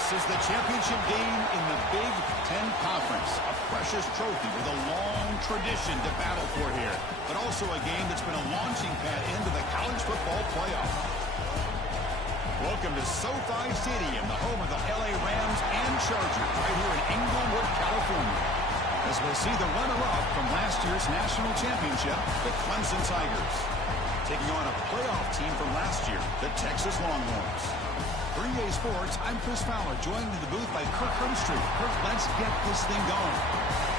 This is the championship game in the Big Ten Conference. A precious trophy with a long tradition to battle for here. But also a game that's been a launching pad into the college football playoff. Welcome to SoFi Stadium, the home of the LA Rams and Chargers, right here in Inglewood, California. As we'll see the runner-up from last year's national championship, the Clemson Tigers, taking on a playoff team from last year, the Texas Longhorns. For EA Sports, I'm Chris Fowler, joined in the booth by Kirk Hermstreet. Kirk, let's get this thing going.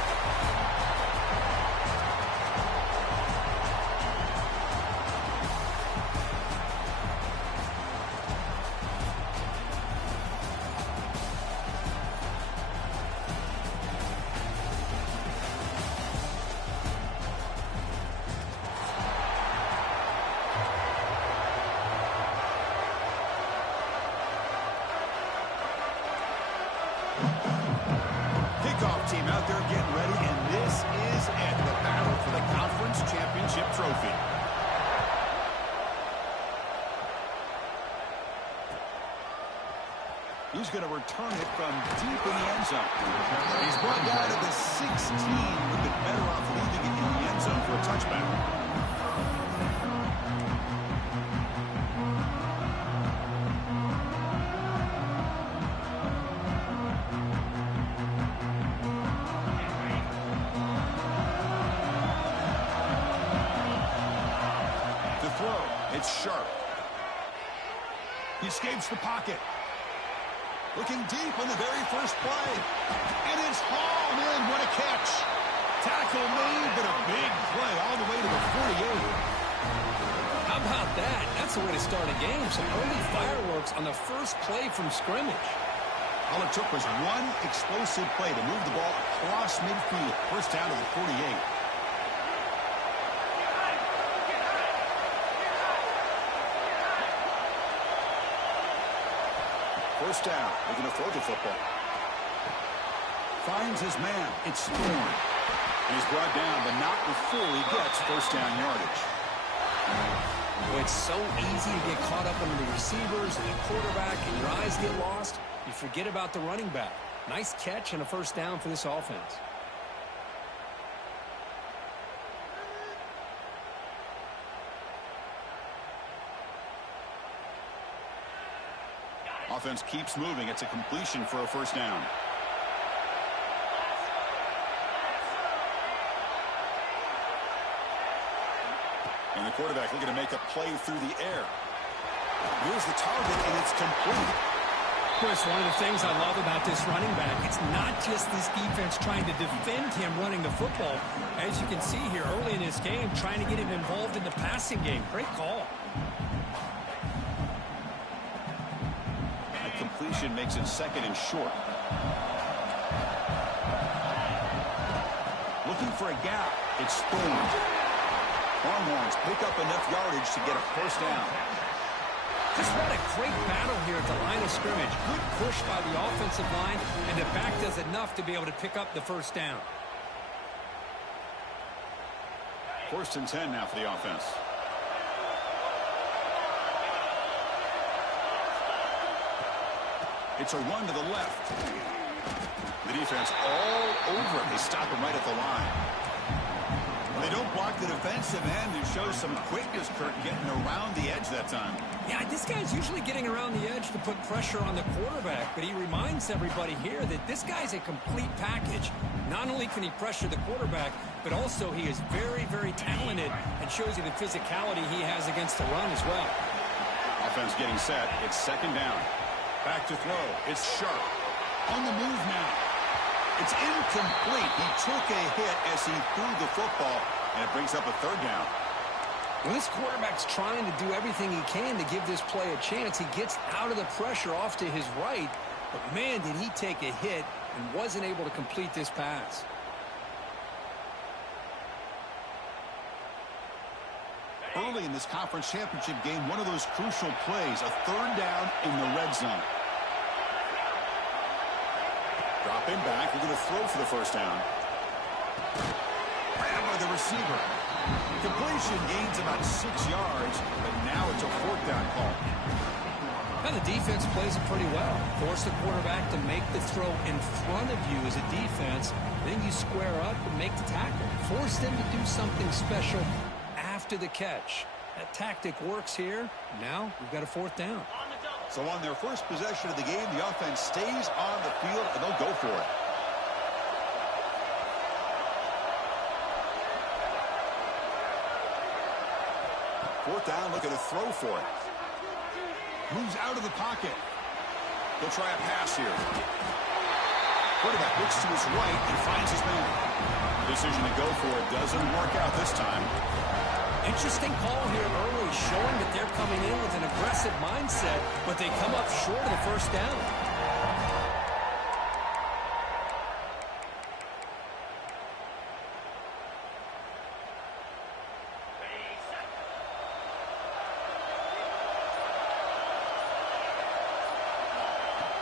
Kickoff team out there getting ready, and this is it, the battle for the conference championship trophy. He's going to return it from deep in the end zone. He's brought down to the 16. We've been better off leaving it in the end zone for a touchback. It's sharp. He escapes the pocket. Looking deep on the very first play. And it's hauled in. What a catch. Tackle made, but a big play all the way to the 48. How about that? That's the way to start a game. Some early fireworks on the first play from scrimmage. All it took was one explosive play to move the ball across midfield. First down to the 48. First down. We're going to throw the football. Finds his man. It's Thorne. And he's brought down, but not before he gets first down yardage. Well, it's so easy to get caught up under the receivers and the quarterback, and your eyes get lost. You forget about the running back. Nice catch and a first down for this offense. Offense keeps moving. It's a completion for a first down. And the quarterback looking to make a play through the air. Here's the target, and it's complete. Chris, one of the things I love about this running back, it's not just this defense trying to defend him running the football. As you can see here early in this game, trying to get him involved in the passing game. Great call. Completion makes it second and short. Looking for a gap. It's Thorne. Longhorns pick up enough yardage to get a first down. Just what a great battle here at the line of scrimmage. Good push by the offensive line, and the back does enough to be able to pick up the first down. First and 10 now for the offense. It's a run to the left. The defense all over it. They stop him right at the line. Well, they don't block the defensive end and show some quickness, Kurt, getting around the edge that time. Yeah, this guy's usually getting around the edge to put pressure on the quarterback, but he reminds everybody here that this guy's a complete package. Not only can he pressure the quarterback, but also he is very, very talented and shows you the physicality he has against the run as well. Offense getting set. It's second down. Back to throw. It's sharp. On the move now. It's incomplete. He took a hit as he threw the football, and it brings up a third down. When this quarterback's trying to do everything he can to give this play a chance, he gets out of the pressure off to his right. But, man, did he take a hit and wasn't able to complete this pass. Early in this conference championship game, one of those crucial plays, a third down in the red zone. Dropping back, we're going to throw for the first down. Grabbed by the receiver. Completion gains about 6 yards, but now it's a fourth down call. Now the defense plays it pretty well. Force the quarterback to make the throw in front of you as a defense. Then you square up and make the tackle. Force them to do something special after the catch. That tactic works here. Now we've got a 4th down. So on their first possession of the game, the offense stays on the field, and they'll go for it. Fourth down, looking to throw for it. Moves out of the pocket. He'll try a pass here. Quarterback looks to his right and finds his man. The decision to go for it doesn't work out this time. Interesting call here early, showing that they're coming in with an aggressive mindset, but they come up short of the first down.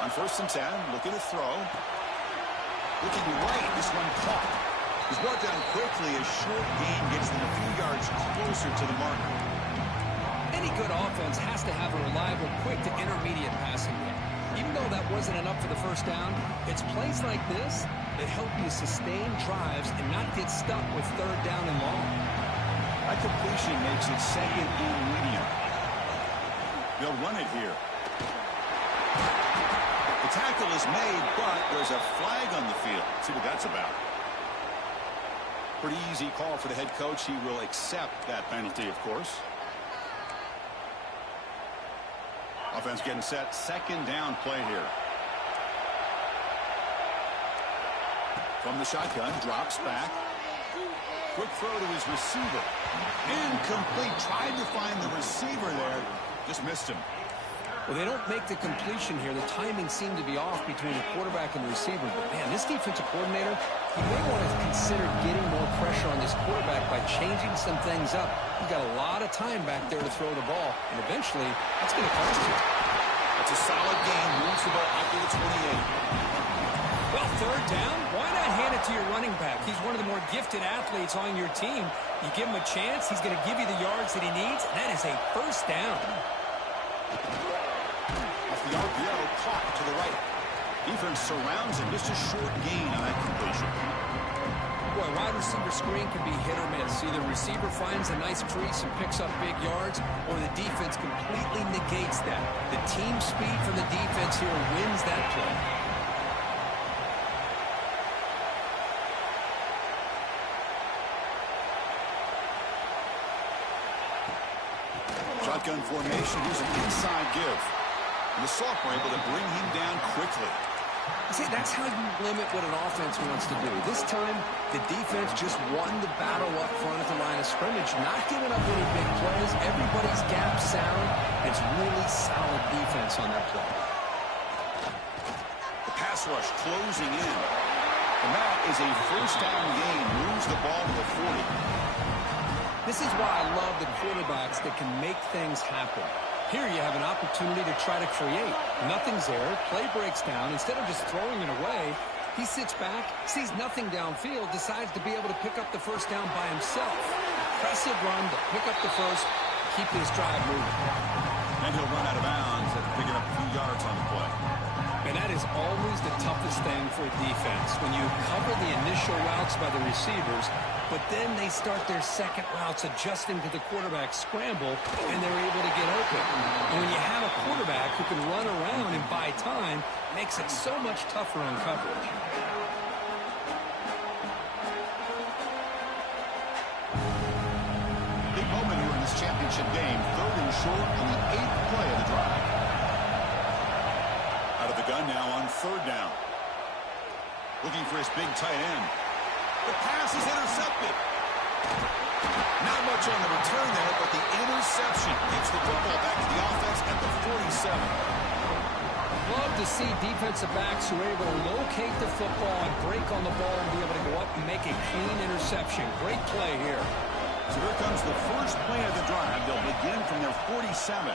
On 1st and 10, looking to throw. Looking right, this one caught. He's brought down quickly. A short gain gets them a few yards closer to the marker. Any good offense has to have a reliable, quick to intermediate passing game. Even though that wasn't enough for the first down, it's plays like this that help you sustain drives and not get stuck with 3rd down and long. That completion makes it 2nd and medium. They'll run it here. The tackle is made, but there's a flag on the field. Let's see what that's about. Pretty easy call for the head coach. He will accept that penalty, of course. Offense getting set. 2nd down play here. From the shotgun, drops back. Quick throw to his receiver. Incomplete. Tried to find the receiver there. Just missed him. Well, they don't make the completion here. The timing seemed to be off between the quarterback and the receiver. But, man, this defensive coordinator, he may want to consider getting more pressure on this quarterback by changing some things up. He's got a lot of time back there to throw the ball, and eventually that's going to cost you. That's a solid game. Moves the ball out to the 28. Well, 3rd down, why not hand it to your running back? He's one of the more gifted athletes on your team. You give him a chance, he's going to give you the yards that he needs, and that is a 1st down. The RPO caught to the right. Defense surrounds him. Just a short gain on that completion. Boy, wide receiver screen can be hit or miss. Either receiver finds a nice crease and picks up big yards, or the defense completely negates that. The team speed from the defense here wins that play. Shotgun formation. Here's an inside give. And the sophomore able to bring him down quickly. See, that's how you limit what an offense wants to do. This time, the defense just won the battle up front at the line of scrimmage, not giving up any big plays. Everybody's gap sound. It's really solid defense on that play. The pass rush closing in. And that is a 1st down gain. Moves the ball to the 40. This is why I love the quarterbacks that can make things happen. Here you have an opportunity to try to create. Nothing's there. Play breaks down. Instead of just throwing it away, he sits back, sees nothing downfield, decides to be able to pick up the 1st down by himself. Impressive run to pick up the 1st, keep this drive moving. And he'll run out of bounds after picking up a few yards on the play. And that is always the toughest thing for a defense. When you cover the initial routes by the receivers, but then they start their second routes adjusting to the quarterback scramble, and they're able to get open. And when you have a quarterback who can run around and buy time, it makes it so much tougher on coverage. Big moment here in this championship game. 3rd and short on the 8th play of the drive. Out of the gun now on 3rd down. Looking for his big tight end. The pass is intercepted. Not much on the return there, but the interception gets the football back to the offense at the 47. Love to see defensive backs who are able to locate the football and break on the ball and be able to go up and make a clean interception. Great play here. So here comes the first play of the drive. They'll begin from their 47.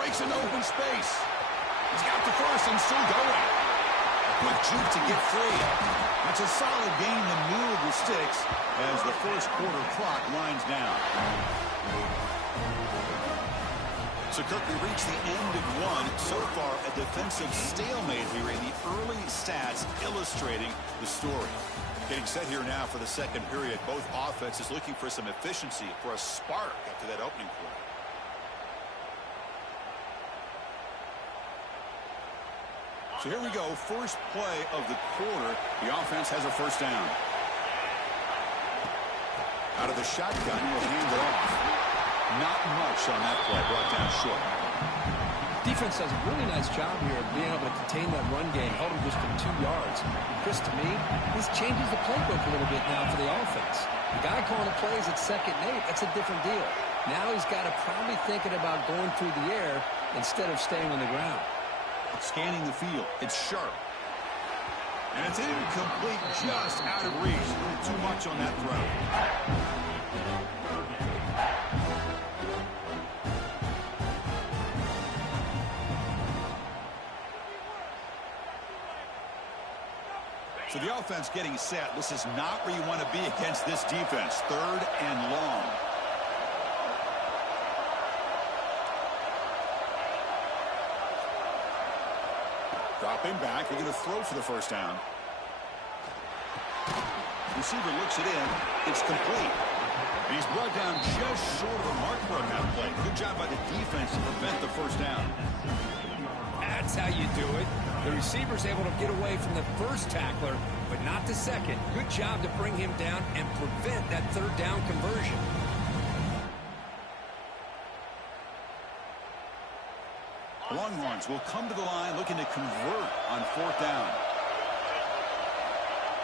Breaks into open space. He's got the 1st and still going. Quick juke to get free. That's a solid gain to move the sticks as the 1st quarter clock winds down. So, Kirk, we reached the end of one. So far, a defensive stalemate here in the early stats illustrating the story. Getting set here now for the second period. Both offenses looking for some efficiency, for a spark after that opening quarter. So here we go. First play of the quarter. The offense has a first down. Out of the shotgun, he'll hand it off. Not much on that play, brought down short. Defense does a really nice job here of being able to contain that run game, held him just to 2 yards. Chris, to me, this changes the playbook a little bit now for the offense. The guy calling the plays at 2nd and 8, that's a different deal. Now he's got to probably thinking about going through the air instead of staying on the ground. Scanning the field, it's sharp. And it's incomplete, just out of reach. Too much on that throw. So the offense getting set. This is not where you want to be against this defense. 3rd and long. Dropping back. They're going to throw for the first down. Receiver looks it in. It's complete. He's brought down just short of the mark for him that play. Good job by the defense to prevent the first down. That's how you do it. The receiver's able to get away from the first tackler, but not the second. Good job to bring him down and prevent that 3rd down conversion. The Longhorns will come to the line looking to convert on 4th down.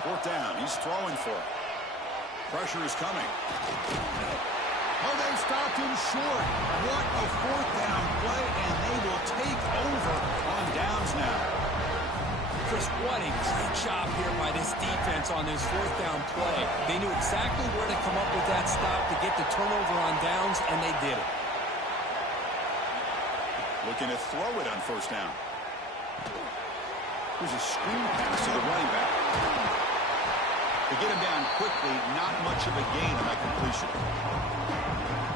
4th down. He's throwing for it. Pressure is coming. Oh, they stopped him short. What a 4th down play, and they will take over on downs now. Chris, what a great job here by this defense on this 4th down play. They knew exactly where to come up with that stop to get the turnover on downs, and they did it. Looking to throw it on 1st down. Here's a screen pass to the running back. They get him down quickly, not much of a gain on that completion.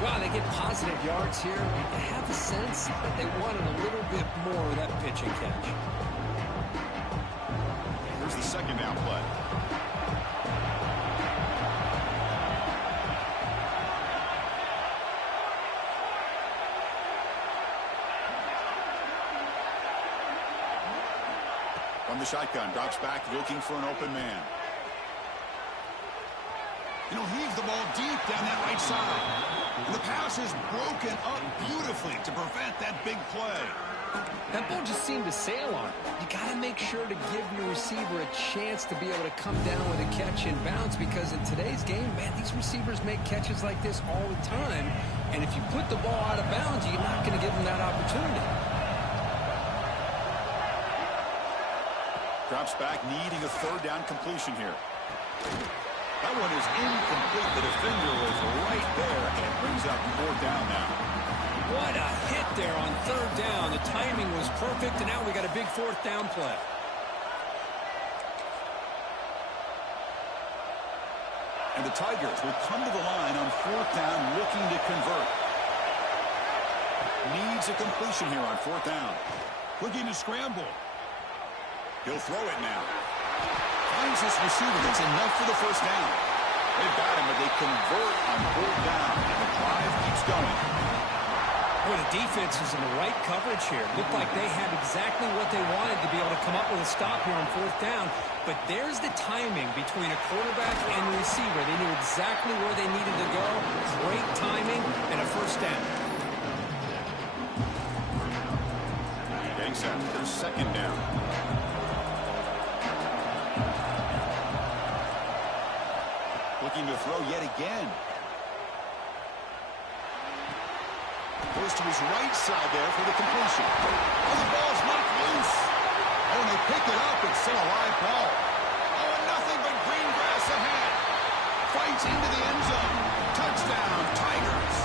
Wow, they get positive yards here. You have a sense that they wanted a little bit more of that pitch and catch. Here's the 2nd down play. From the shotgun, drops back looking for an open man. You know, heaves the ball deep down that right side. And the pass is broken up beautifully to prevent that big play. That ball just seemed to sail on it. You got to make sure to give your receiver a chance to be able to come down with a catch and bounce, because in today's game, man, these receivers make catches like this all the time. And if you put the ball out of bounds, you're not going to give them that opportunity. Drops back, needing a 3rd down completion here. That one is incomplete. The defender was right there, and it brings up 4th down now. What a hit there on 3rd down. The timing was perfect, and now we got a big 4th down play. And the Tigers will come to the line on 4th down, looking to convert. Needs a completion here on 4th down. Looking to scramble. He'll throw it now. Finds his receiver. That's enough for the first down. They've got him, but they convert on 4th down, and the drive keeps going. Boy, the defense is in the right coverage here. Looked like they had exactly what they wanted to be able to come up with a stop here on 4th down. But there's the timing between a quarterback and the receiver. They knew exactly where they needed to go. Great timing and a first down. Getting set for their 2nd down. Looking to throw yet again. Goes to his right side there for the completion. Oh, the ball's knocked loose. Oh, and they pick it up. It's still a live ball. Oh, and nothing but green grass ahead. Fights into the end zone. Touchdown, Tigers.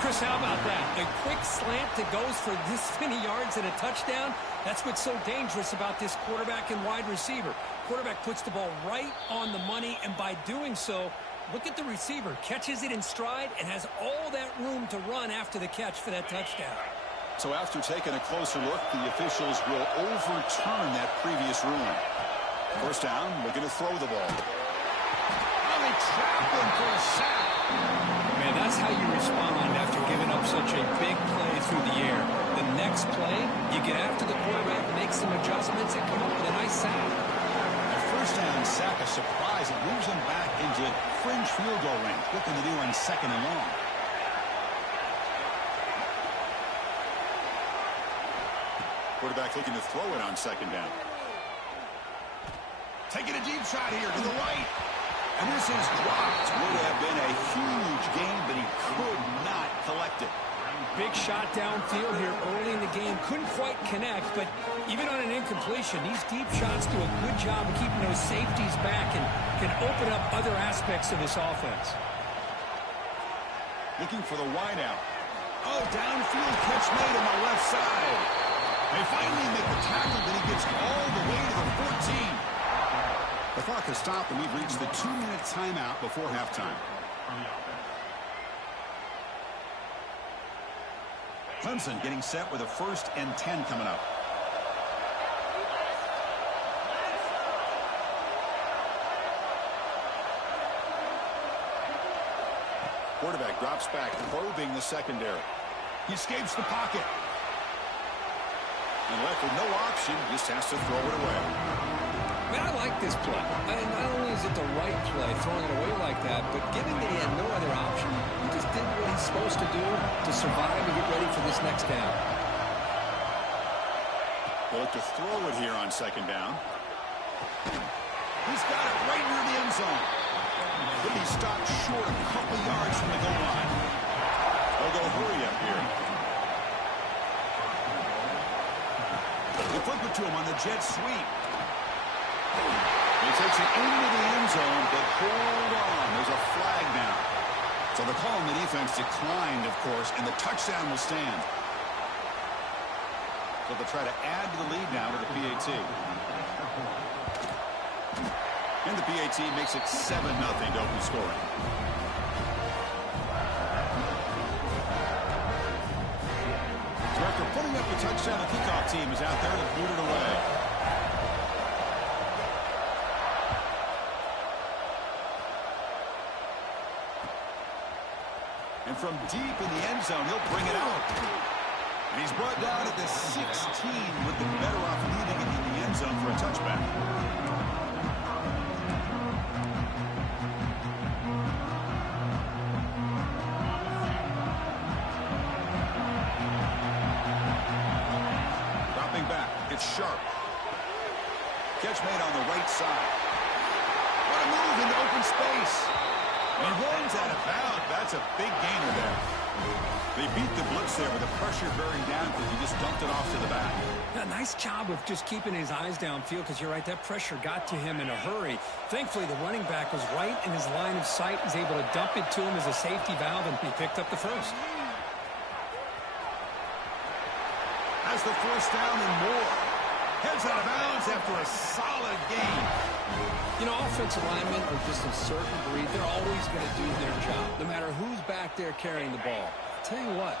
Chris, how about that? A quick slant that goes for this many yards and a touchdown. That's what's so dangerous about this quarterback and wide receiver. Quarterback puts the ball right on the money, and by doing so, Look at the receiver. Catches it in stride and has all that room to run after the catch for that touchdown. So after taking a closer look, the officials will overturn that previous ruling. First down, looking to throw the ball. Oh, they trap him for a sack. Man, that's how you respond after giving up such a big play through the air. The next play, you get after the quarterback, make some adjustments, and come up with a nice sack. A first down sack, a surprise. It moves him back into fringe field goal range. Looking to do on second and long. Quarterback looking to throw it on second down. Taking a deep shot here to the right. And this is dropped. Would have been a huge gain, but he could not collect it. Big shot downfield here early in the game. Couldn't quite connect, but even on an incompletion, these deep shots do a good job of keeping those safeties back and can open up other aspects of this offense. Looking for the wideout. Oh, downfield catch made on the left side. They finally make the tackle, but he gets all the way to the 14. The clock has stopped, and we've reached the 2-minute timeout before halftime. Clemson getting set with a 1st and 10 coming up. Quarterback drops back, probing the secondary. He escapes the pocket. And left with no option, just has to throw it away. Man, I like this play. Not only is it the right play, throwing it away like that, but given that he had no other option, he just did what he's supposed to do to survive and get ready for this next down. They'll look to throw it here on second down. He's got it right near the end zone. But he stopped short a couple yards from the goal line. They'll go hurry up here. They flip it to him on the jet sweep. He takes it into the end zone, but hold on. There's a flag now. So the call on the defense declined, of course, and the touchdown will stand. So they'll try to add to the lead now with the PAT. And the PAT makes it 7-0 to open scoring. So after putting up the touchdown, the kickoff team is out there to boot it away. And from deep in the end zone, he'll bring it out. And he's brought down at the 16 with the better off leaving it in the end zone for a touchback. Dropping back, it's Sharp. Catch made on the right side. What a move into open space. And runs out of bounds. That's a big gainer there. They beat the blitz there with the pressure bearing down because he just dumped it off to the back. Yeah, nice job of just keeping his eyes downfield because you're right, that pressure got to him in a hurry. Thankfully, the running back was right in his line of sight. He's able to dump it to him as a safety valve, and he picked up the first. Has the first down and more. Heads out of bounds after a solid game. You know, offensive linemen are just a certain breed. They're always going to do their job, no matter who's back there carrying the ball. I'll tell you what,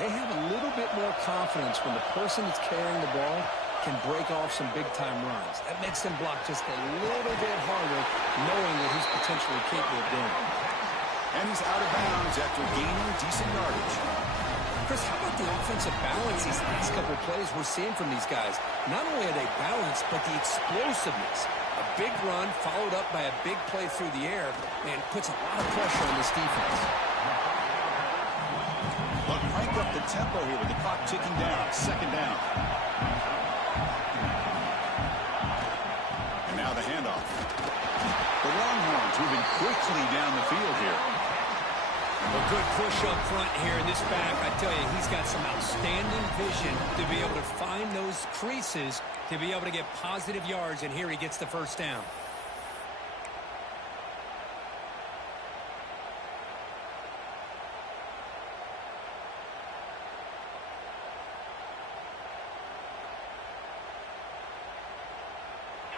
they have a little bit more confidence when the person that's carrying the ball can break off some big-time runs. That makes them block just a little bit harder, knowing that he's potentially capable of doing it. And he's out of bounds after gaining decent yardage. Chris, how about the offensive balance these last couple of plays we're seeing from these guys? Not only are they balanced, but the explosiveness. A big run followed up by a big play through the air and puts a lot of pressure on this defense. But crank up the tempo here with the clock ticking down. Second down. And now the handoff. The Longhorns moving quickly down the field here. A good push up front here in this back. I tell you, he's got some outstanding vision to be able to find those creases to be able to get positive yards, and here he gets the first down.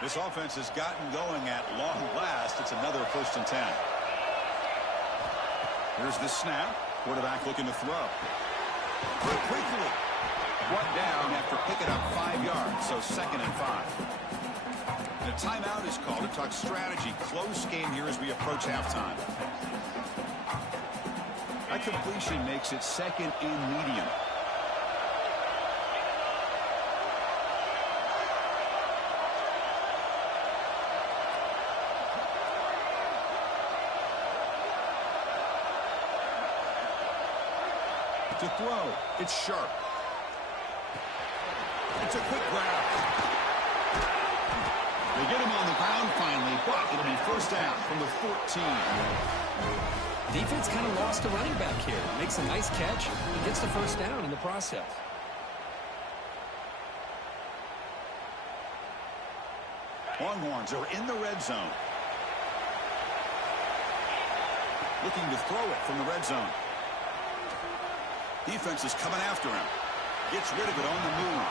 This offense has gotten going at long last. It's another 1st and 10. Here's the snap. Quarterback looking to throw. Quickly brought down after picking up 5 yards, so 2nd and 5. The timeout is called to talk strategy. Close game here as we approach halftime. That completion makes it 2nd and medium. To throw, it's sharp. It's a quick grab. They get him on the ground finally, but it'll be first down from the 14. Defense kind of lost a running back here. Makes a nice catch and gets the first down in the process. Longhorns are in the red zone. Looking to throw it from the red zone. Defense is coming after him. Gets rid of it on the move.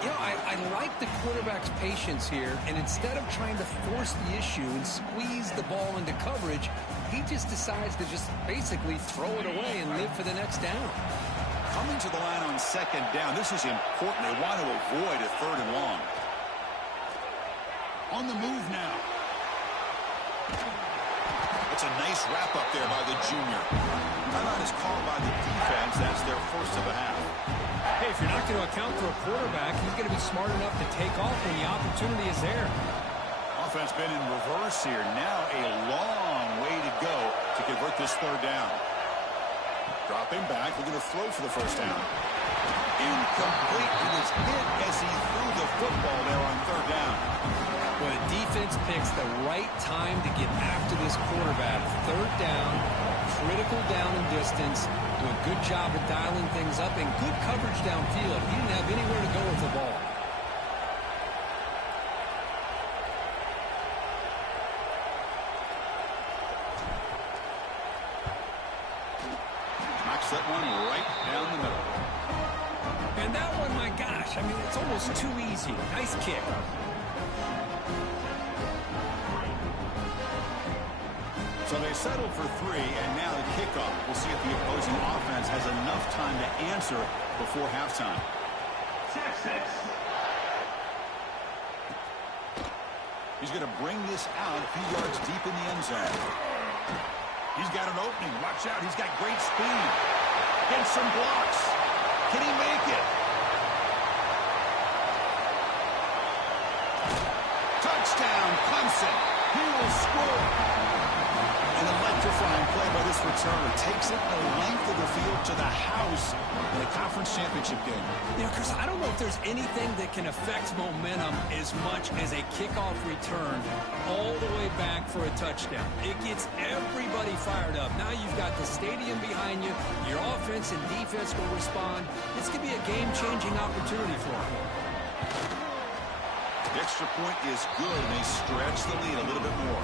You know, I like the quarterback's patience here, and instead of trying to force the issue and squeeze the ball into coverage, he just decides to just basically throw it away and live for the next down. Coming to the line on 2nd down. This is important. They want to avoid a 3rd and long. On the move now. It's a nice wrap up there by the junior. Timeout is called by the defense. That's their first of the half. Hey, if you're not going to account for a quarterback, he's going to be smart enough to take off when the opportunity is there. Offense been in reverse here. Now a long way to go to convert this 3rd down. Dropping back, looking to throw for the first down. Incomplete. He was hit as he threw the football there on 3rd down. Well, the defense picks the right time to get after this quarterback. 3rd down, critical down and distance. Do a good job of dialing things up and good coverage downfield. He didn't have anywhere to go with the ball. Knocks that one right down the middle. And that one, my gosh, I mean, it's almost too easy. Nice kick. So they settled for 3, and now the kickoff. We'll see if the opposing offense has enough time to answer before halftime. He's going to bring this out a few yards deep in the end zone. He's got an opening. Watch out. He's got great speed. Gets some blocks. Can he make it? Touchdown, Clemson. He will score. An electrifying play by this returner. Takes it the length of the field to the house in the conference championship game. You know, Chris, I don't know if there's anything that can affect momentum as much as a kickoff return all the way back for a touchdown. It gets everybody fired up. Now you've got the stadium behind you. Your offense and defense will respond. This could be a game-changing opportunity for them. The extra point is good, and they stretch the lead a little bit more.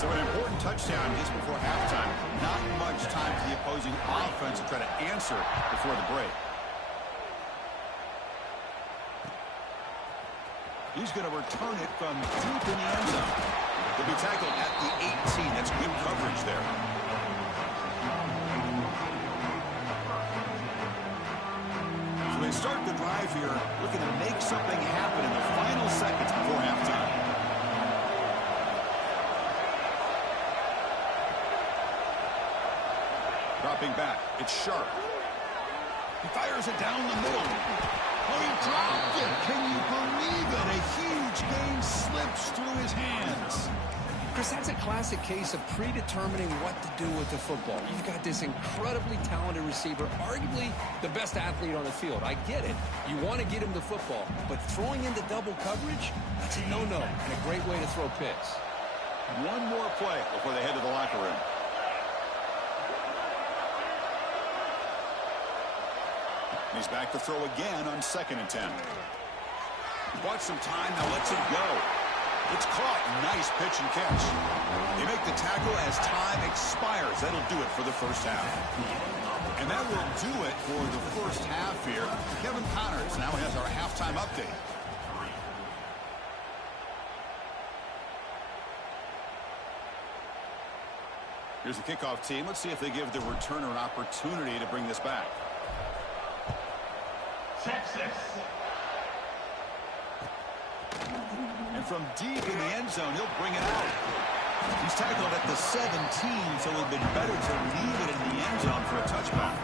So an important touchdown just before halftime. Not much time for the opposing offense to try to answer before the break. He's going to return it from deep in the end zone. He'll be tackled at the 18. That's good coverage there. So they start the drive here, looking to make something happen in the final seconds before halftime. Dropping back. It's sharp. He fires it down the middle. Oh, he dropped it. Can you believe it? A huge gain slips through his hands. Chris, that's a classic case of predetermining what to do with the football. You've got this incredibly talented receiver, arguably the best athlete on the field. I get it. You want to get him the football, but throwing into double coverage, that's a no-no and a great way to throw picks. One more play before they head to the locker room. He's back to throw again on 2nd and 10. Bought some time, now lets it go. It's caught. Nice pitch and catch. They make the tackle as time expires. That'll do it for the first half. And that will do it for the first half here. Kevin Connors now has our halftime update. Here's the kickoff team. Let's see if they give the returner an opportunity to bring this back. Texas. And from deep in the end zone, he'll bring it out. He's tackled at the 17, so it would have been better to leave it in the end zone for a touchback.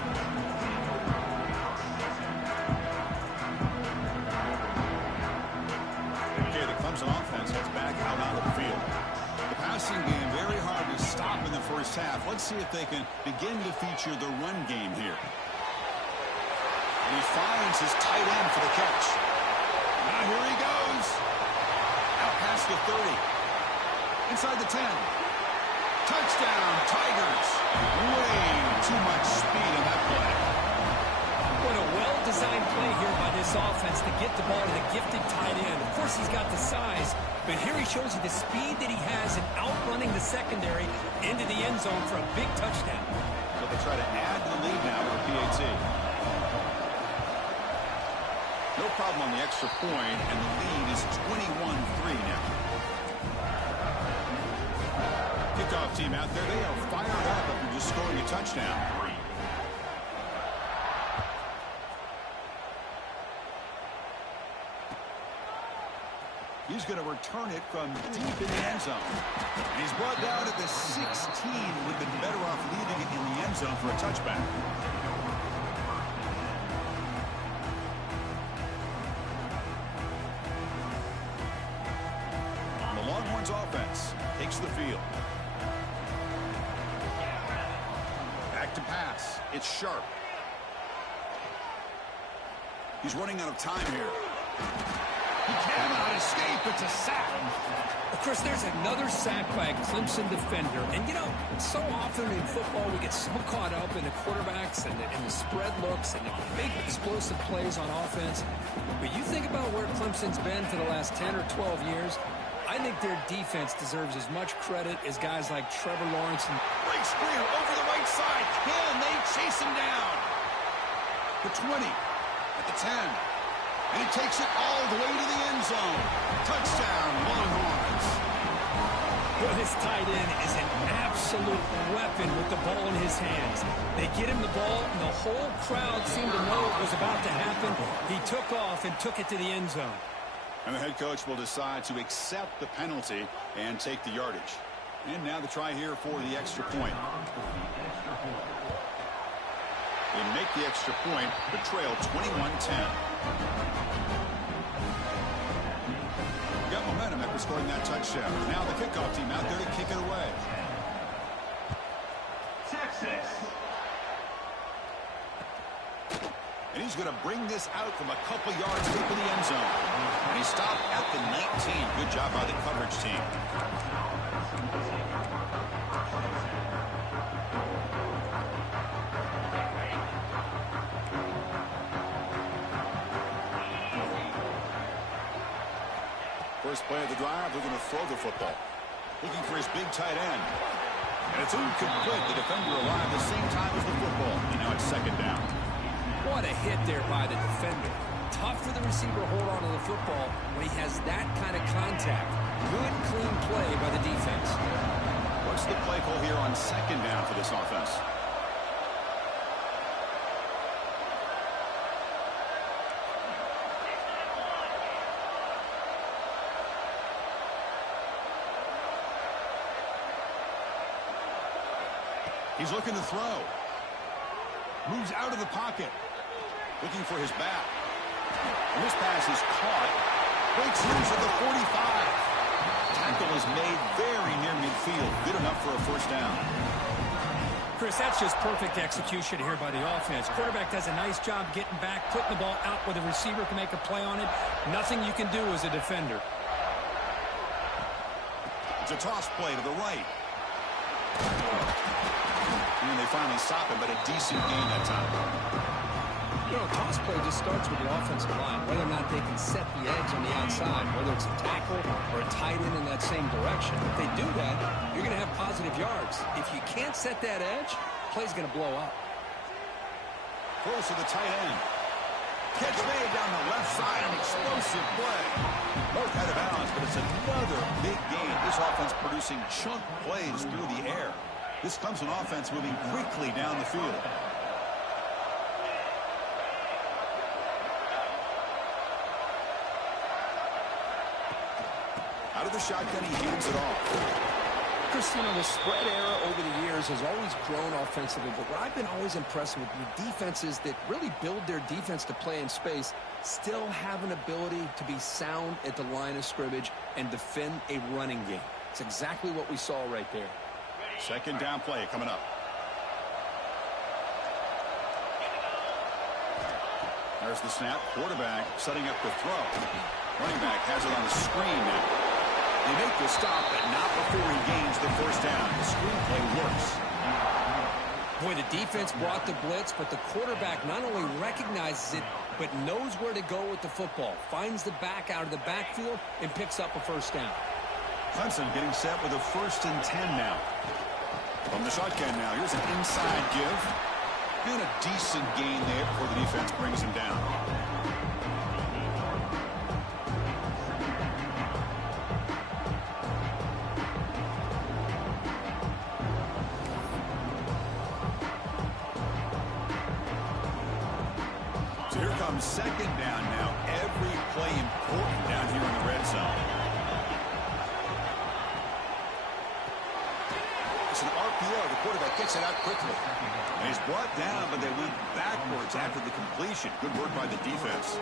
Okay, the Clemson offense heads back out onto the field. The passing game very hard to stop in the first half. Let's see if they can begin to feature the run game here. And he finds his tight end for the catch. Now here he goes. Out past the 30. Inside the 10. Touchdown, Tigers. Way too much speed on that play. What a well-designed play here by this offense to get the ball to the gifted tight end. Of course, he's got the size, but here he shows you the speed that he has in outrunning the secondary into the end zone for a big touchdown. So they try to add to the lead now with a PAT. No problem on the extra point, and the lead is 21-3 now. Kickoff team out there, they are fired up after just scoring a touchdown. He's going to return it from deep in the end zone. And he's brought down at the 16. Would have been better off leaving it in the end zone for a touchback. The Longhorns offense takes the field. Back to pass. It's Sharp. He's running out of time here. He cannot escape. It's a sack. Of course, there's another sack by a Clemson defender. And, you know, so often in football we get so caught up in the quarterbacks and the spread looks and the big explosive plays on offense. But you think about where Clemson's been for the last 10 or 12 years, I think their defense deserves as much credit as guys like Trevor Lawrence. And Big screen over the right side. Can they chase him down? The 20. At the 10. And he takes it all the way to the end zone. Touchdown, Longhorns. Well, this tight end is an absolute weapon with the ball in his hands. They get him the ball, and the whole crowd seemed to know it was about to happen. He took off and took it to the end zone. And the head coach will decide to accept the penalty and take the yardage. And now the try here for the extra point. They make the extra point, but trail 21-10. Got momentum after scoring that touchdown. Now the kickoff team out there to kick it away. Texas. And he's going to bring this out from a couple yards deep in the end zone. And he stopped at the 19. Good job by the coverage team. First play of the drive, they're going to throw the football. Looking for his big tight end. And it's incomplete. The defender arrived the same time as the football. And now it's second down. What a hit there by the defender. Tough for the receiver to hold on to the football when he has that kind of contact. Good, clean play by the defense. What's the play call here on second down for this offense? He's looking to throw. Moves out of the pocket. Looking for his back. And this pass is caught. Breaks loose at the 45. Tackle is made very near midfield. Good enough for a first down. Chris, that's just perfect execution here by the offense. Quarterback does a nice job getting back, putting the ball out where the receiver can make a play on it. Nothing you can do as a defender. It's a toss play to the right. And they finally stop him, but a decent gain that time. You know, a toss play just starts with the offensive line, whether or not they can set the edge on the outside, whether it's a tackle or a tight end in that same direction. If they do that, you're going to have positive yards. If you can't set that edge, play's going to blow up. Close to the tight end. Catch made down the left side, an explosive play. Both out of bounds, but it's another big gain. This offense producing chunk plays through the air. This Clemson offense moving quickly down the field. Out of the shotgun, he hands it off. Chris, you know, the spread era over the years has always grown offensively, but what I've been always impressed with the defenses that really build their defense to play in space still have an ability to be sound at the line of scrimmage and defend a running game. It's exactly what we saw right there. Second down play coming up. There's the snap. Quarterback setting up the throw. Running back has it on the screen now. They make the stop, but not before he gains the first down. The screenplay works. Boy, the defense brought the blitz, but the quarterback not only recognizes it, but knows where to go with the football. Finds the back out of the backfield and picks up a first down. Clemson getting set with a 1st and 10 now. From the shotgun now, here's an inside give. And a decent gain there before the defense brings him down. So here comes second down now. Every play important down here in the red zone. It's an RPO. The quarterback gets it out quickly. And he's brought down, but they went backwards after the completion. Good work by the defense.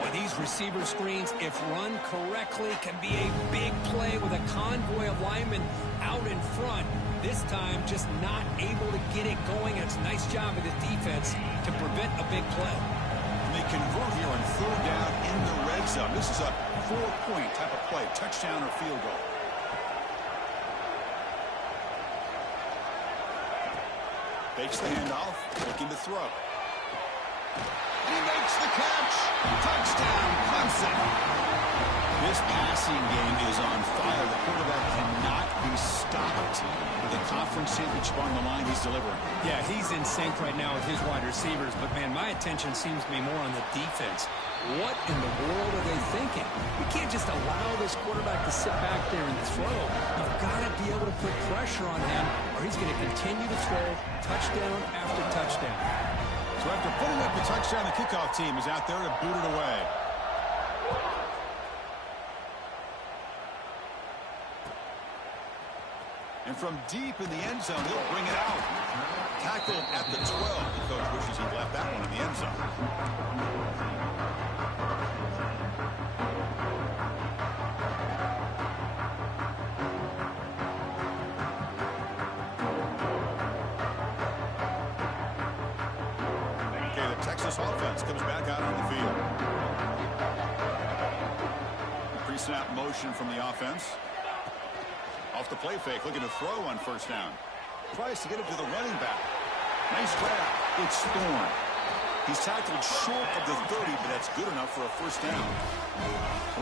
Well, these receiver screens, if run correctly, can be a big play with a convoy of linemen out in front. This time, just not able to get it going. It's a nice job of the defense to prevent a big play. And they convert here on 3rd down in the red zone. This is a 4-point type of play, touchdown or field goal. Fakes the handoff, looking to throw. And he makes the catch. Touchdown, Clemson. This passing game is on fire. The quarterback cannot be stopped. With the conference championship on the line, he's delivering. Yeah, he's in sync right now with his wide receivers, but, man, my attention seems to be more on the defense. What in the world are they thinking? You can't just allow this quarterback to sit back there and throw. You've got to be able to put pressure on him, or he's going to continue to throw touchdown after touchdown. So after putting up the touchdown, the kickoff team is out there to boot it away. And from deep in the end zone, he'll bring it out. Tackled at the 12. The coach wishes he'd left that one in the end zone. Okay, the Texas offense comes back out on the field. Pre-snap motion from the offense. Off the play fake, looking to throw on 1st down. Tries to get it to the running back. Nice grab. It's Thorne. He's tackled short of the 30, but that's good enough for a 1st down.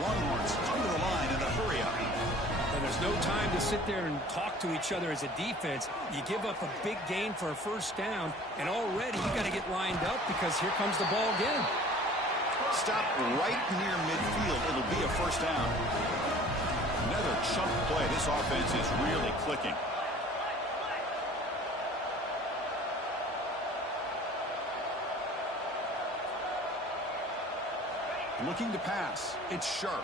Longhorns come to the line in a hurry up. And there's no time to sit there and talk to each other as a defense. You give up a big gain for a 1st down, and already you got to get lined up because here comes the ball again. Stop right near midfield. It'll be a 1st down. Another chunk play. This offense is really clicking. Looking to pass. It's Sharp.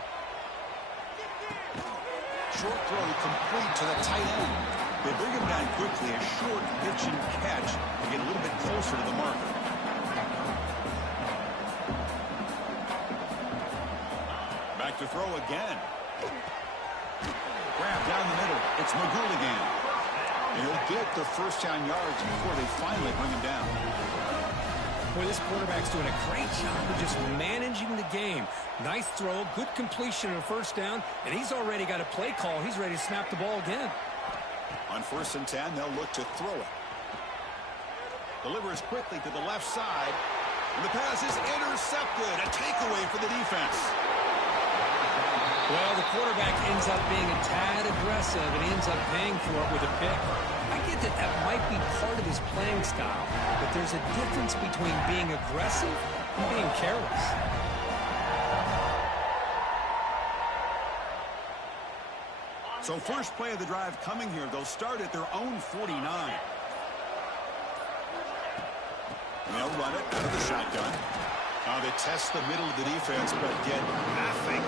Short throw complete to the tight end. They bring him down quickly. A short pitch and catch to get a little bit closer to the marker. Back to throw again. Grab down the middle. It's McGooligan. And he'll get the 1st down yards before they finally bring him down. Boy, this quarterback's doing a great job of just managing the game. Nice throw, good completion of 1st down, and he's already got a play call. He's ready to snap the ball again. On 1st and 10, they'll look to throw it. Delivers quickly to the left side. And the pass is intercepted. A takeaway for the defense. Well, the quarterback ends up being a tad aggressive, and he ends up paying for it with a pick. I get that that might be part of his playing style, but there's a difference between being aggressive and being careless. So first play of the drive coming here. They'll start at their own 49. And they'll run it out of the shotgun. They test the middle of the defense, but get nothing.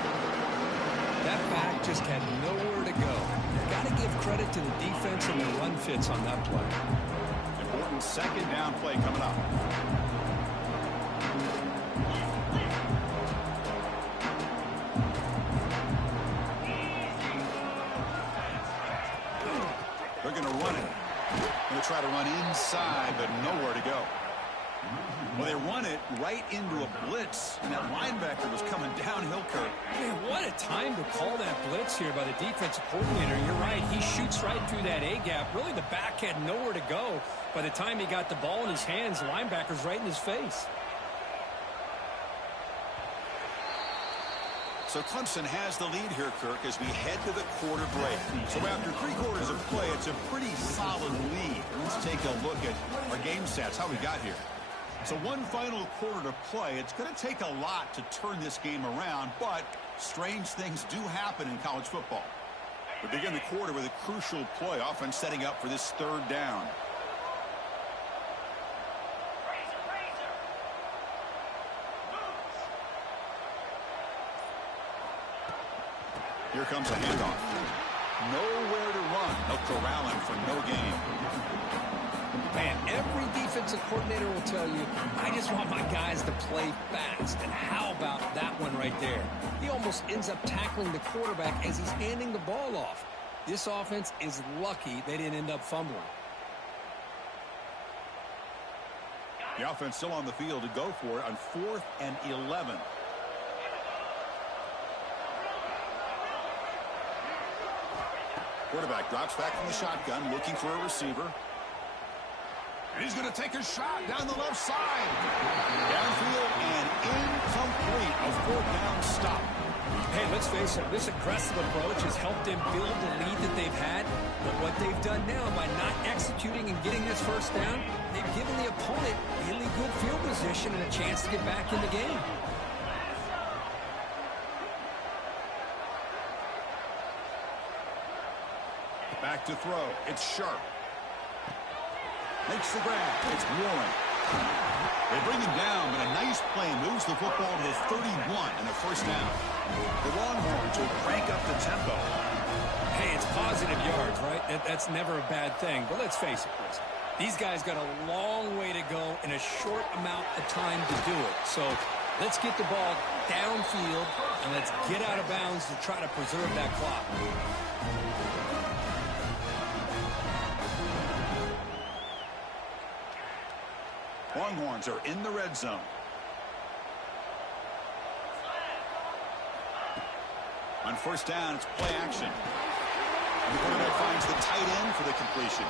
That back just had nowhere to go. You've got to give credit to the defense and the run fits on that play. Important second down play coming up. They're going to run it. Going to try to run inside, but nowhere to go. Well, they run it right into a blitz, and that linebacker was coming downhill, Kirk. Man, what a time to call that blitz here by the defensive coordinator. You're right. He shoots right through that A-gap. Really, the back had nowhere to go. By the time he got the ball in his hands, the linebacker's right in his face. So Clemson has the lead here, Kirk, as we head to the quarter break. So after 3 quarters of play, it's a pretty solid lead. Let's take a look at our game stats, how we got here. So one final quarter to play. It's going to take a lot to turn this game around, but strange things do happen in college football. We begin the quarter with a crucial play, offense setting up for this third down. Here comes a handoff. Nowhere to run. They'll corral him for no gain. Man, every defensive coordinator will tell you, I just want my guys to play fast. And how about that one right there? He almost ends up tackling the quarterback as he's handing the ball off. This offense is lucky they didn't end up fumbling. The offense still on the field to go for it on 4th and 11. Quarterback drops back from the shotgun, looking for a receiver. And he's going to take a shot down the left side. Downfield and incomplete. A 4th down stop. Hey, let's face it, this aggressive approach has helped them build the lead that they've had. But what they've done now by not executing and getting this first down, they've given the opponent really good field position and a chance to get back in the game. Back to throw. It's Sharp. Makes the grab. It's Warren. They bring him down, but a nice play moves the football to the 31 and a first down. The Longhorns will crank up the tempo. Hey, it's positive yards, right? That's never a bad thing. But let's face it, Chris. These guys got a long way to go in a short amount of time to do it. So let's get the ball downfield, and let's get out of bounds to try to preserve that clock. Longhorns are in the red zone. On first down, it's play action. And the quarterback finds the tight end for the completion.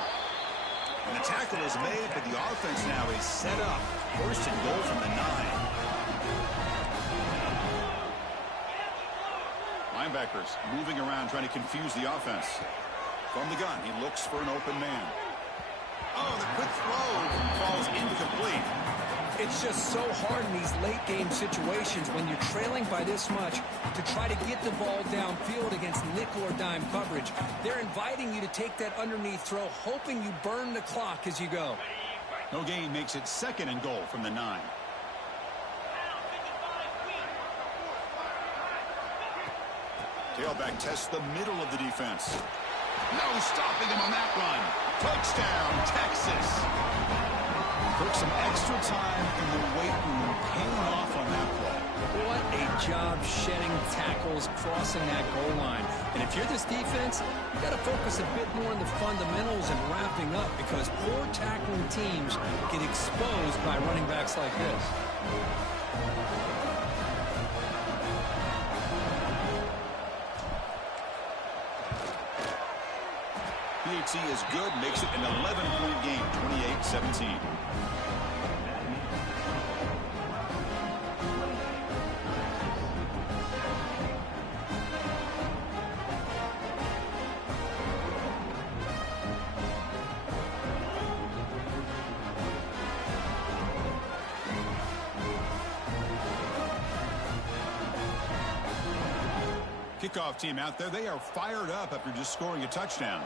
And the tackle is made, but the offense now is set up. First and goal from the 9. Linebackers moving around, trying to confuse the offense. From the gun, he looks for an open man. Oh, the quick throw falls incomplete. It's just so hard in these late-game situations when you're trailing by this much to try to get the ball downfield against nickel or dime coverage. They're inviting you to take that underneath throw, hoping you burn the clock as you go. No gain makes it second and goal from the 9. Tailback tests the middle of the defense. No stopping him on that run. Touchdown, Texas. Took some extra time in the weight room, paying off on that play. What a job shedding tackles, crossing that goal line. And if you're this defense, you got to focus a bit more on the fundamentals and wrapping up, because poor tackling teams get exposed by running backs like this. PHC is good, makes it an 11-point game, 28-17. Kickoff team out there, they are fired up after just scoring a touchdown.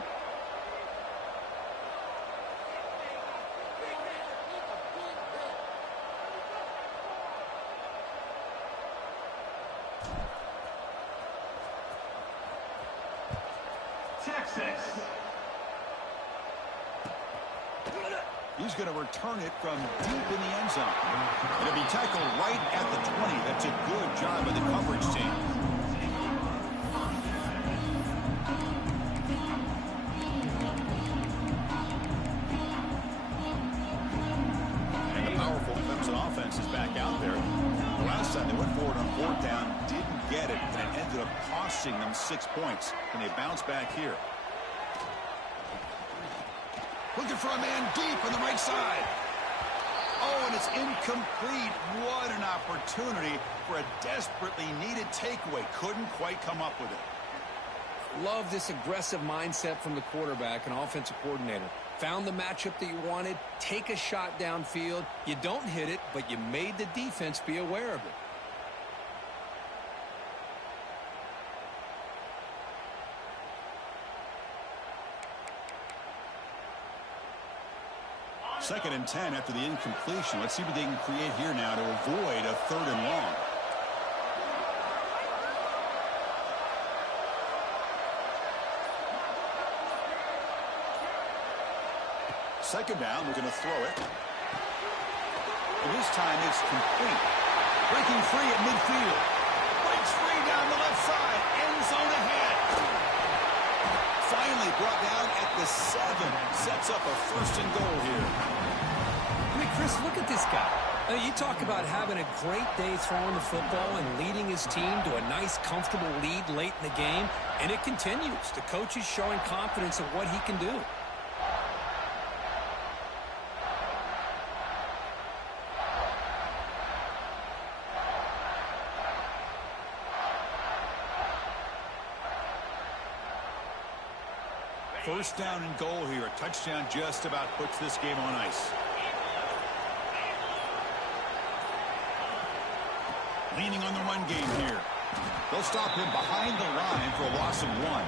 He's going to return it from deep in the end zone. It'll be tackled right at the 20. That's a good job by the coverage team. And the powerful Clemson offense is back out there. The last time they went forward on fourth down, didn't get it, and it ended up costing them 6 points. And they bounce back here. Looking for a man deep on the right side. Oh, and it's incomplete. What an opportunity for a desperately needed takeaway. Couldn't quite come up with it. Love this aggressive mindset from the quarterback and offensive coordinator. Found the matchup that you wanted. Take a shot downfield. You don't hit it, but you made the defense be aware of it. Second and 10 after the incompletion. Let's see what they can create here now to avoid a 3rd and long. Second down, we're going to throw it. And this time it's complete. Breaking free at midfield. Breaks free down the left side. End zone ahead. Finally brought down at the 7. Sets up a 1st and goal here. I mean, Chris, look at this guy. You talk about having a great day throwing the football and leading his team to a nice, comfortable lead late in the game, and it continues. The coach is showing confidence of what he can do. First down and goal here. A touchdown just about puts this game on ice. Leaning on the run game here. They'll stop him behind the line for a loss of 1.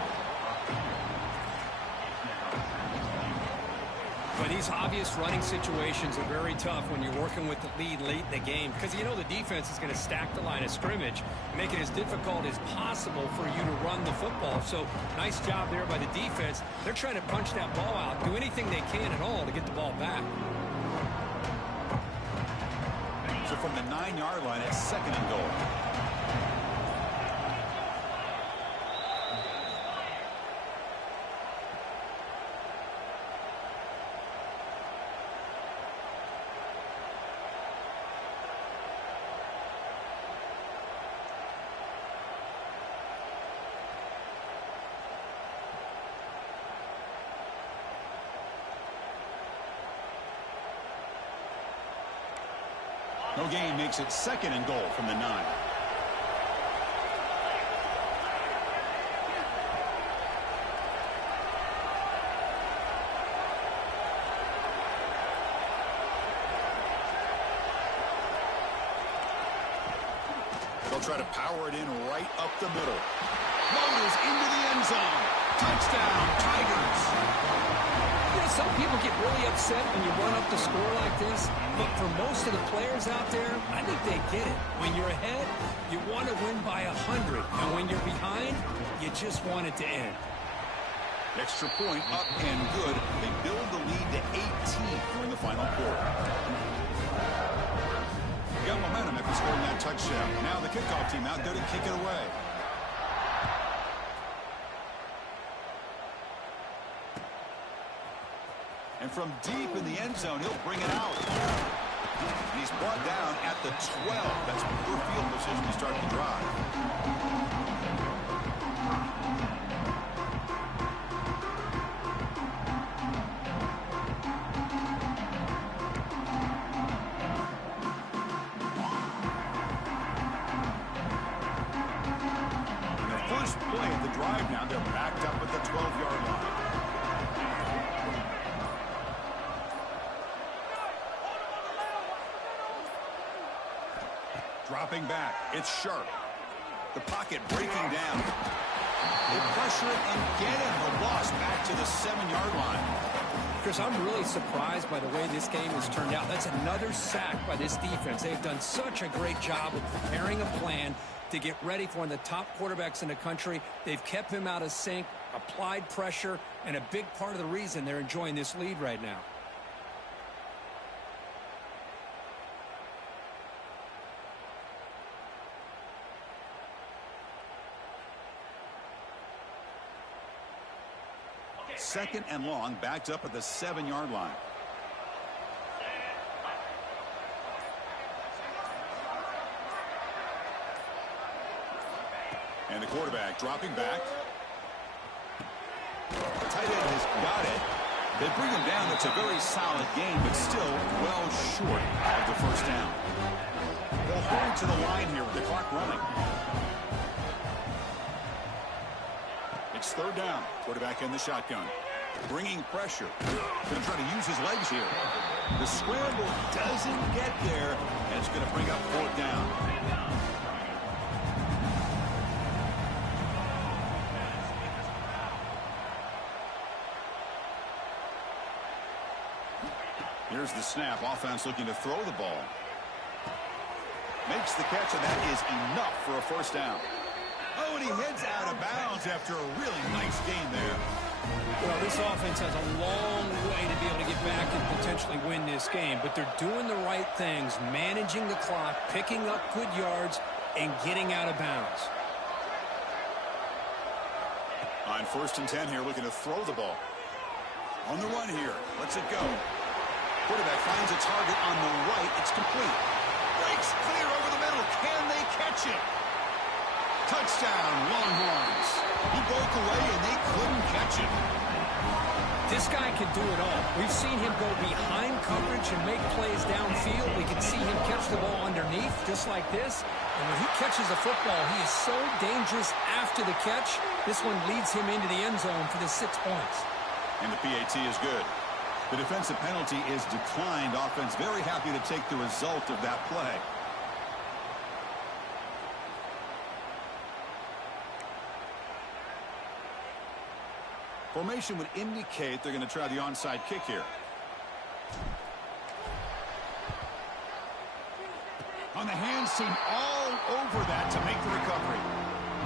But these obvious running situations are very tough when you're working with the lead late in the game, because you know the defense is going to stack the line of scrimmage, make it as difficult as possible for you to run the football. So nice job there by the defense. They're trying to punch that ball out, do anything they can at all to get the ball back. So from the 9-yard line, it's 2nd and goal. No gain makes it 2nd and goal from the 9. They'll try to power it in right up the middle. Motors into the end zone. Touchdown, Tigers. You know, some people get really upset when you run up the score like this, but for most of the players out there, I think they get it. When you're ahead, you want to win by 100. And when you're behind, you just want it to end. Extra point up and good. They build the lead to 18 during the final quarter. Got momentum after scoring that touchdown. Now the kickoff team out there to kick it away. And from deep in the end zone, he'll bring it out. And he's brought down at the 12. That's poor field position to start the drive. Play of the drive now. They're backed up at the 12-yard line. Dropping back. It's Sharp. The pocket breaking down. They pressure it and get it. The loss back to the 7-yard line. Chris, I'm really surprised by the way this game has turned out. That's another sack by this defense. They've done such a great job of preparing a plan to get ready for one of the top quarterbacks in the country. They've kept him out of sync, applied pressure, and a big part of the reason they're enjoying this lead right now. Second and long, backed up at the 7-yard line. And the quarterback dropping back. The tight end has got it. They bring him down. It's a very solid game, but still well short of the first down. They'll hold to the line here with the clock running. It's third down. Quarterback in the shotgun. Bringing pressure. Going to try to use his legs here. The scramble doesn't get there, and it's going to bring up fourth down. Here's the snap. Offense looking to throw the ball. Makes the catch, and that is enough for a first down. Oh, and he heads out of bounds after a really nice game there. Well, this offense has a long way to be able to get back and potentially win this game, but they're doing the right things, managing the clock, picking up good yards, and getting out of bounds. On 1st and 10 here, looking to throw the ball. On the run here. Lets it go. Quarterback finds a target on the right. It's complete. Breaks clear over the middle. Can they catch it? Touchdown, Longhorns. He broke away, and they couldn't catch it. This guy can do it all. We've seen him go behind coverage and make plays downfield. We can see him catch the ball underneath, just like this. And when he catches a football, he is so dangerous after the catch. This one leads him into the end zone for the 6 points. And the PAT is good. The defensive penalty is declined. Offense very happy to take the result of that play. Formation would indicate they're going to try the onside kick here. On the hands team all over that to make the recovery.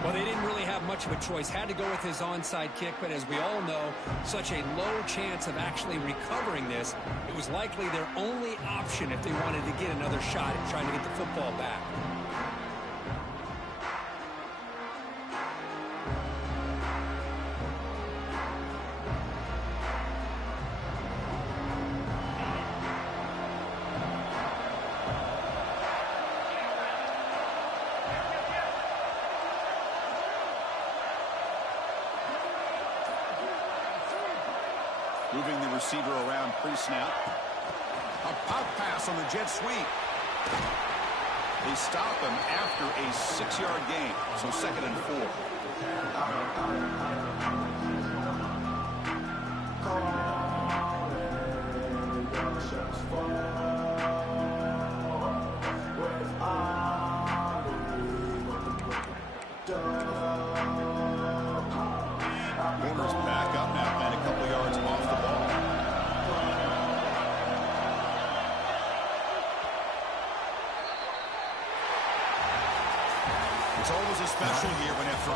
Well, they didn't really have much of a choice. Had to go with his onside kick, but as we all know, such a low chance of actually recovering this. It was likely their only option if they wanted to get another shot at trying to get the football back. Moving the receiver around pre-snap. A pop pass on the jet sweep. They stop him after a 6-yard gain. So 2nd and 4. Corners back up now and a couple yards off the ball. It's always a special year when after